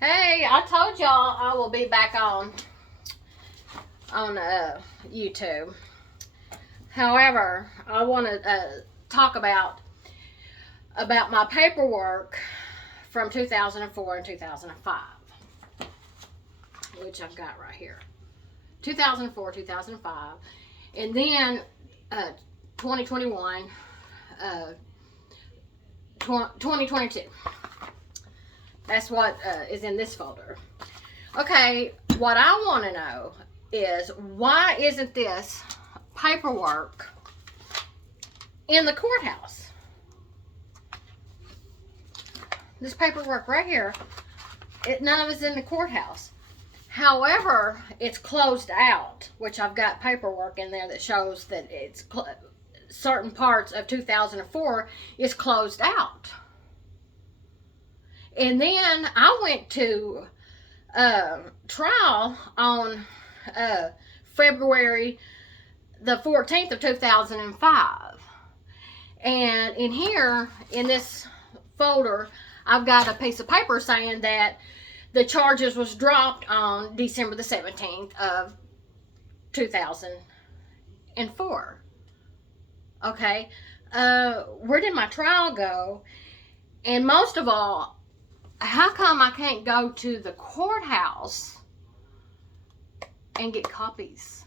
Hey, I told y'all I will be back on YouTube. However, I want to talk about my paperwork from 2004 and 2005, which I've got right here. 2004, 2005, and then 2021, 2022. That's what is in this folder. Okay, what I want to know is why isn't this paperwork in the courthouse? This paperwork right here, none of it's in the courthouse. However, it's closed out, which I've got paperwork in there that shows that it's certain parts of 2004 is closed out. And then I went to trial on February the 14th of 2005. And in here, in this folder, I've got a piece of paper saying that the charges was dropped on December the 17th of 2004. Okay, where did my trial go? And most of all, how come I can't go to the courthouse and get copies?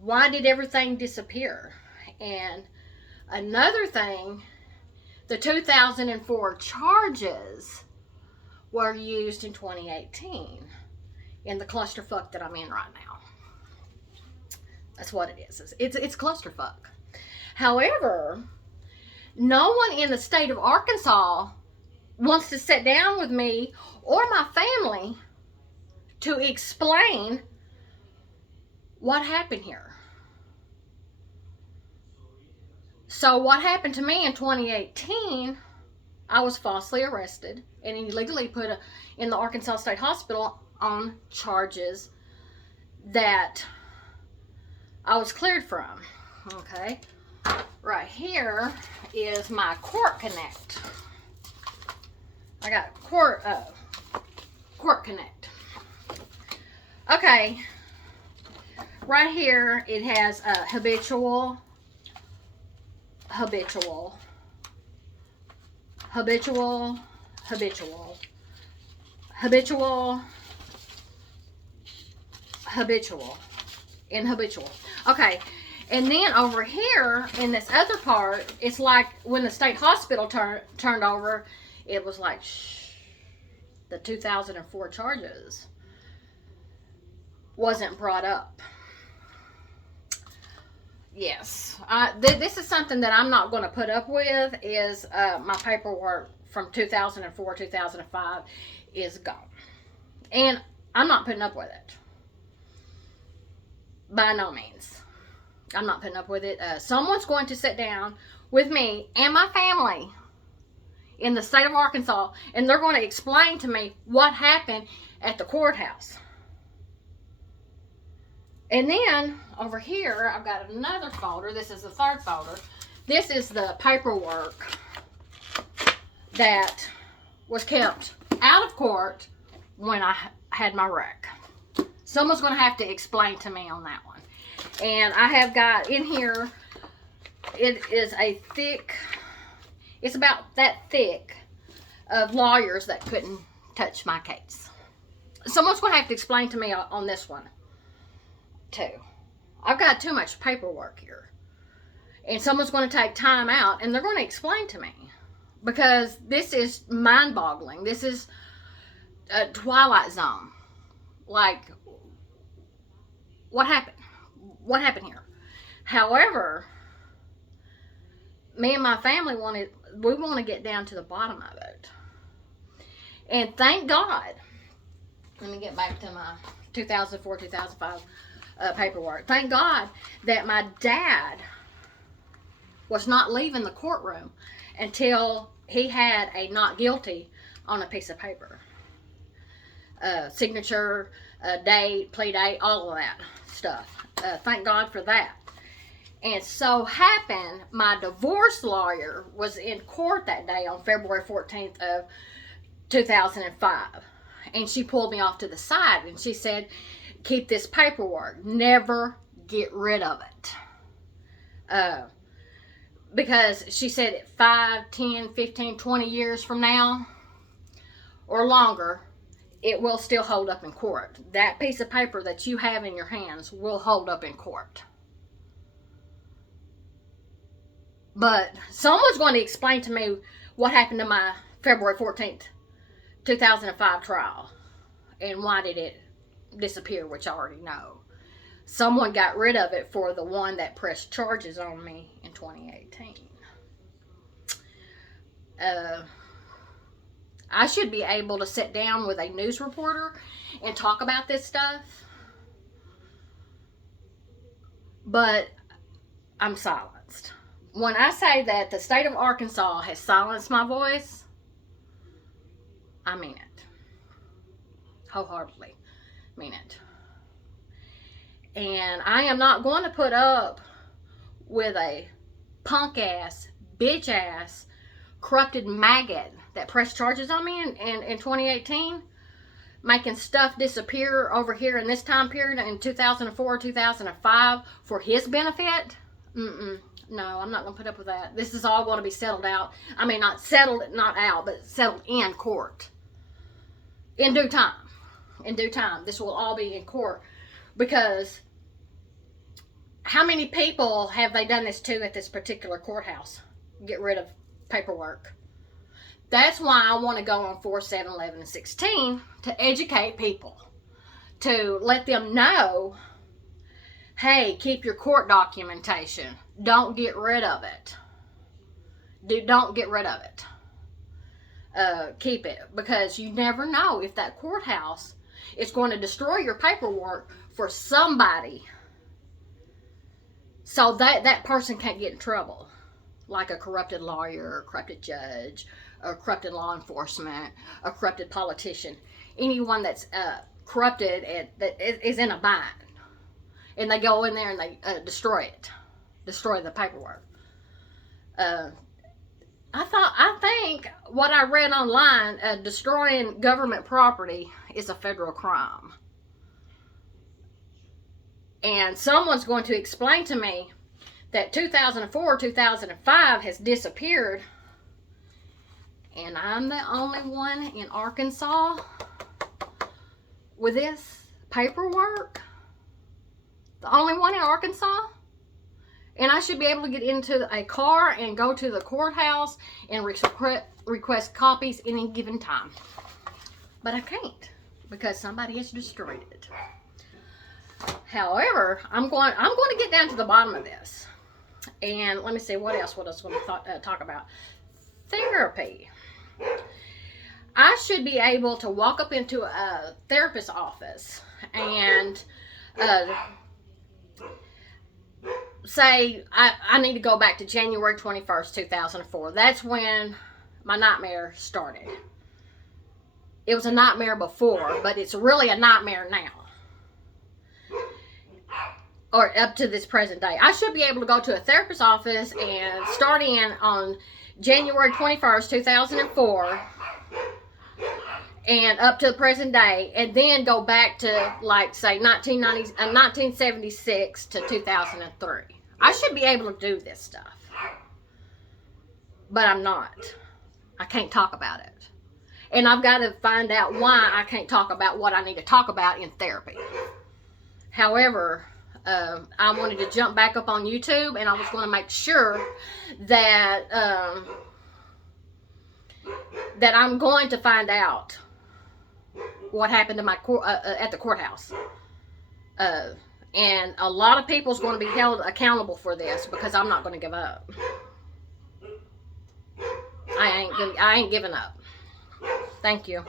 Why did everything disappear? And another thing, the 2004 charges were used in 2018 in the clusterfuck that I'm in right now. That's what it is. It's clusterfuck. However, no one in the state of Arkansas wants to sit down with me or my family to explain what happened here. So what happened to me in 2018, I was falsely arrested and illegally put in the Arkansas State Hospital on charges that I was cleared from. Okay, right here is my Court Connect. I got Court Connect. Okay, right here it has habitual, and habitual. Okay, and then over here in this other part, it's like when the state hospital turned over, it was like the 2004 charges wasn't brought up. Yes, this is something that I'm not going to put up with. Is my paperwork from 2004, 2005 is gone, and I'm not putting up with it. By no means. I'm not putting up with it. Someone's going to sit down with me and my family in the state of Arkansas, and they're going to explain to me what happened at the courthouse. And then over here, I've got another folder. This is the third folder. This is the paperwork that was kept out of court when I had my wreck. Someone's going to have to explain to me on that one. And I have got in here, it is a thick, it's about that thick of lawyers that couldn't touch my case. Someone's going to have to explain to me on this one too. I've got too much paperwork here. And someone's going to take time out and they're going to explain to me. Because this is mind-boggling. This is a Twilight Zone. Like, what happened? What happened here? However, me and my family want to get down to the bottom of it. And thank God, let me get back to my 2004, 2005 paperwork. Thank God that my dad was not leaving the courtroom until he had a not guilty on a piece of paper. Signature, date, plea date, all of that stuff. Thank God for that. And so happened, my divorce lawyer was in court that day on February 14th of 2005. And she pulled me off to the side and she said, keep this paperwork. Never get rid of it. Because she said 5, 10, 15, 20 years from now or longer, it will still hold up in court. That piece of paper that you have in your hands will hold up in court. But someone's going to explain to me what happened to my February 14th, 2005 trial. And why did it disappear, which I already know. Someone got rid of it for the one that pressed charges on me in 2018. I should be able to sit down with a news reporter and talk about this stuff. But I'm silenced. When I say that the state of Arkansas has silenced my voice, I mean it. Wholeheartedly mean it. And I am not going to put up with a punk ass, bitch ass, corrupted maggot that pressed charges on me in 2018, making stuff disappear over here in this time period in 2004, 2005 for his benefit. No, I'm not going to put up with that. This is all going to be settled out. I mean, not out, but settled in court. In due time. In due time. This will all be in court. Because how many people have they done this to at this particular courthouse? Get rid of paperwork. That's why I want to go on 4, 7, 11, and 16 to educate people. To let them know, hey, keep your court documentation. Don't get rid of it. Don't get rid of it. Keep it. Because you never know if that courthouse is going to destroy your paperwork for somebody. So that person can't get in trouble. Like a corrupted lawyer, a corrupted judge, a corrupted law enforcement, a corrupted politician. Anyone that's corrupted that is in a bind. And they go in there and they destroy it. Destroy the paperwork. I think what I read online, destroying government property is a federal crime. And someone's going to explain to me that 2004, 2005 has disappeared. And I'm the only one in Arkansas with this paperwork. The only one in Arkansas. And I should be able to get into a car and go to the courthouse and request copies any given time. But I can't because somebody has destroyed it. However, I'm going to get down to the bottom of this. And let me see what else I was going to talk about. Therapy. I should be able to walk up into a therapist's office and say, I need to go back to January 21st, 2004. That's when my nightmare started. It was a nightmare before, but it's really a nightmare now. Or up to this present day. I should be able to go to a therapist's office and start in on January 21st, 2004 and up to the present day, and then go back to, like, say, 1976 to 2003. I should be able to do this stuff. But I'm not. I can't talk about it. And I've got to find out why I can't talk about what I need to talk about in therapy. However, I wanted to jump back up on YouTube, and I was going to make sure that that I'm going to find out what happened to my at the courthouse. And a lot of people's going to be held accountable for this because I'm not going to give up. I ain't giving up. Thank you.